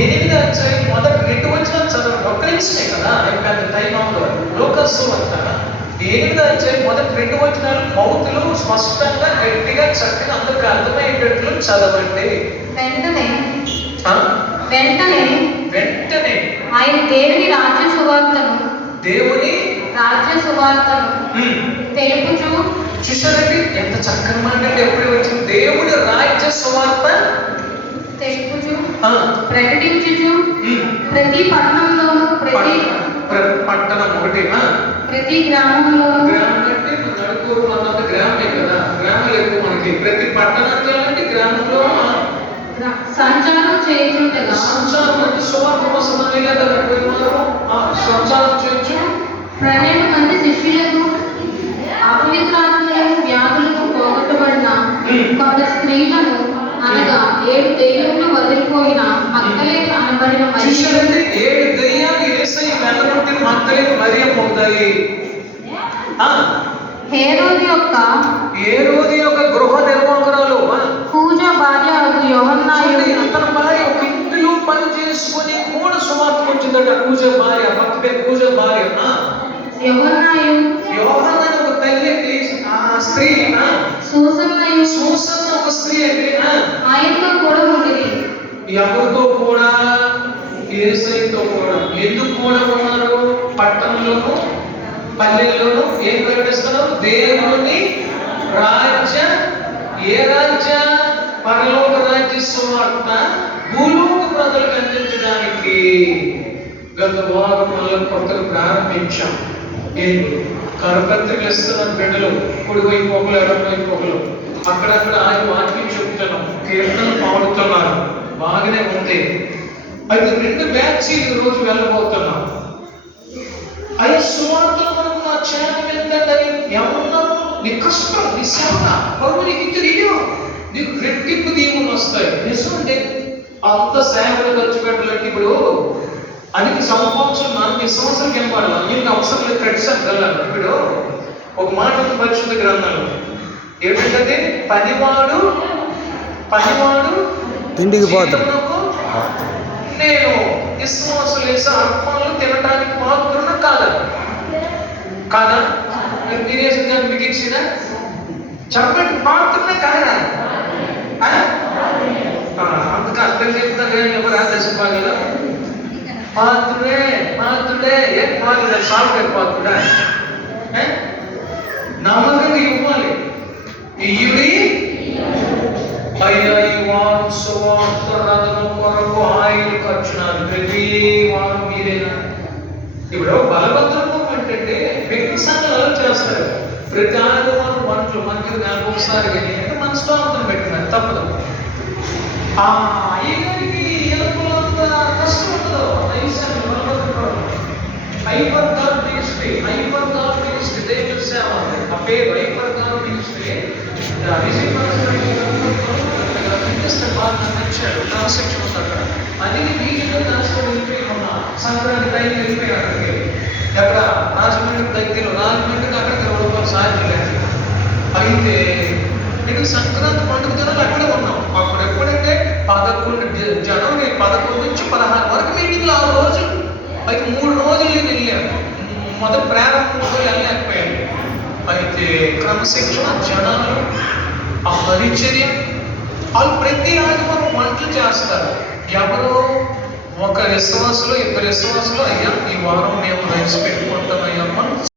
ఎనిమిది అధ్యాయం మొదటి రెండు వచ్చిన చదవండి. ఒక్క నిమిషమే కదా? పెద్ద టైం అవ్వదు లోకస్ అంట ఎనిమిది అధ్యాయం మొదటి రెండు వచ్చినాలు మౌతులు స్పష్టంగా గట్టిగా చక్కగా అందరికి అర్థమయ్యేటట్లు చదవండి. వెంటనే? వెంటనే. వెంటనే. ఆయన దేవుని రాజ్య సువార్తను దేవుని రాజ్య సువార్తను తెలుపుచు. చూశారండి? ఎంత చక్కని మాట ఎప్పుడు వచ్చింది? దేవుడి రాజ్య సువార్త ఆ, ప్రకటించుచు. ప్రతి పట్టణంలోను ప్రతి పట్టణం ఒకటి ప్రతి గ్రామంలోను. గ్రామం అంటే అన్నది గ్రామే కదా. గ్రామాలు మనకి. ప్రతి పట్టణంలో అంటే గ్రామంలో సంచారం చేయుచుండగా సంచారం అంటే సువార్త కోసం. ఆ, సంచారం చేయొచ్చు పన్నెండు మంది శిష్యులకు అపవిత్రాత్మలను వ్యాధులకు పోగొట్టబడిన కొంత స్త్రీలను అనగా ఏడు చూశారండి ఏడు దయ్యాలు ఏసై వెళ్ళగొట్టిన మక్కలేదు మరియ పొందాయి? ఆ, హేరోది యొక్క రోజు యొక్క గృహ నిర్వాహకురాలు పూజ భార్య చూడండి, అతని భార్య ఒక ఇంటిలో పని చేసుకుని కూడా సువార్త వచ్చిందట పూజ భార్య భక్తి పేరు పూజ భార్య యోహన్నాయు యోహాను అనే ఒక తల్లి ఆ స్త్రీ సూసన్నయు సూసన్న ఒక స్త్రీ ఆ, ఆయనతో కూడా ఉండేది ఎవరితో కూడా ఏసైతో కూడా ఎందుకు కూడా ఉన్నారు పట్టణంలోను పల్లెల్లోనూ ఏం ప్రకటిస్తున్నారు? దేవుని రాజ్య ఏ రాజ్య? పరలోక రాజ్య సువార్త భూలోక ప్రజలకు అందించడానికి గత వారం మనం కొత్తగా ప్రారంభించాం. నేను కరపత్రిక ఇస్తున్నాను బిడ్డలు. కుడి వైపు ఒకరు ఎడమ వైపు ఒకరు. అక్కడక్కడ ఆయన వాక్యం చెప్తున్నాం. కీర్తనలు పాడుతున్నారు. బాగానే ఉంది. అయితే రెండు బ్యాచ్ ఈ రోజు వెళ్ళబోతున్నాం. అయ్యా సువార్తలు మనకు నా ఛానల్ ఏంటంటే ఏమన్నావు నీ కష్టం నీ సేవ ప్రభు నీకు ఇల్లు. నీకు రెట్టింపు దీవులు వస్తాయి. నిజం అండి అంత సేవలు ఖర్చు పెట్టాలంటే ఇప్పుడు అనికి సంవత్సరం నలభై సంవత్సరాలు కనపడాలి నీకు అవసరం లేదు కట్టాను వెళ్ళాలి. ఇప్పుడు ఒక మాట పరిశుద్ధ గ్రంథాలు. ఏమిటంటే పనివాడు పనివాడు తిండికి పోతాడు. నేను విశ్వాసం వేసే అర్పణలు తినడానికి మాత్రమే కాదా? కాదా? మీరు తినేసిన దాన్ని మిగిల్చిన చెప్పండి మాత్రమే కాదా? అందుకే అర్థం చెప్తాను కానీ ఎవరు ఆదర్శపాగల పాత్రుడే పాత్రుడే ఏ పాత్రుడే సాఫ్ట్వేర్ పాత్రుడా నమ్మకంగా ఇవ్వాలి. ఇవి అయ్యా ఈ వారం సువార్త రథం కొరకు ఆయన ప్రతి వారం మీరేనా? ఇప్పుడు బలభద్రము అంటే వ్యక్తి సంఘాలు చేస్తారు. ప్రతి ఆదివారం వంటలు మనకి నెలకు ఒకసారి కానీ అంటే మనసులో అర్థం పెట్టినారు తప్పదు. ఆ అయ్యగారికి ఎలుకలు అంత కష్టం ఉండదు. నైసాన్ని బలభద్రం hyper god ministry hyper god ministry దేవుని సేవ. ఆ పేరు హైపర్ గాడ్ మినిస్ట్రీ అది వీటిలో దాచుకొని వెళ్ళిపోయి సంక్రాంతి టైం వెళ్ళిపోయి అక్కడికి ఎక్కడ? రాజమండ్రి దగ్గర రాజమండ్రికి అక్కడికి రెండు సాధ్యం లేదు. అయితే నేను సంక్రాంతి పండుగ దినాలు అక్కడే ఉన్నాం. అప్పుడు ఎప్పుడంటే పదకొండు జనం జనవరి పదకొండు నుంచి పదహారు వరకు మీటింగ్లు ఆరు రోజులు అయితే మూడు రోజులు నేను వెళ్ళాను. మొదటి ప్రారంభంలో వెళ్ళలేకపోయాను. అయితే క్రమశిక్షణ జనాలు ఆ పరిచర్య వాళ్ళు ప్రతి ఆదివారం ఒక విశ్వాసులు ఇద్దరు విశ్వాసులు అయ్యా ఈ వారం మేము రైస్ పెట్టుకుంటామయ్యమ్మ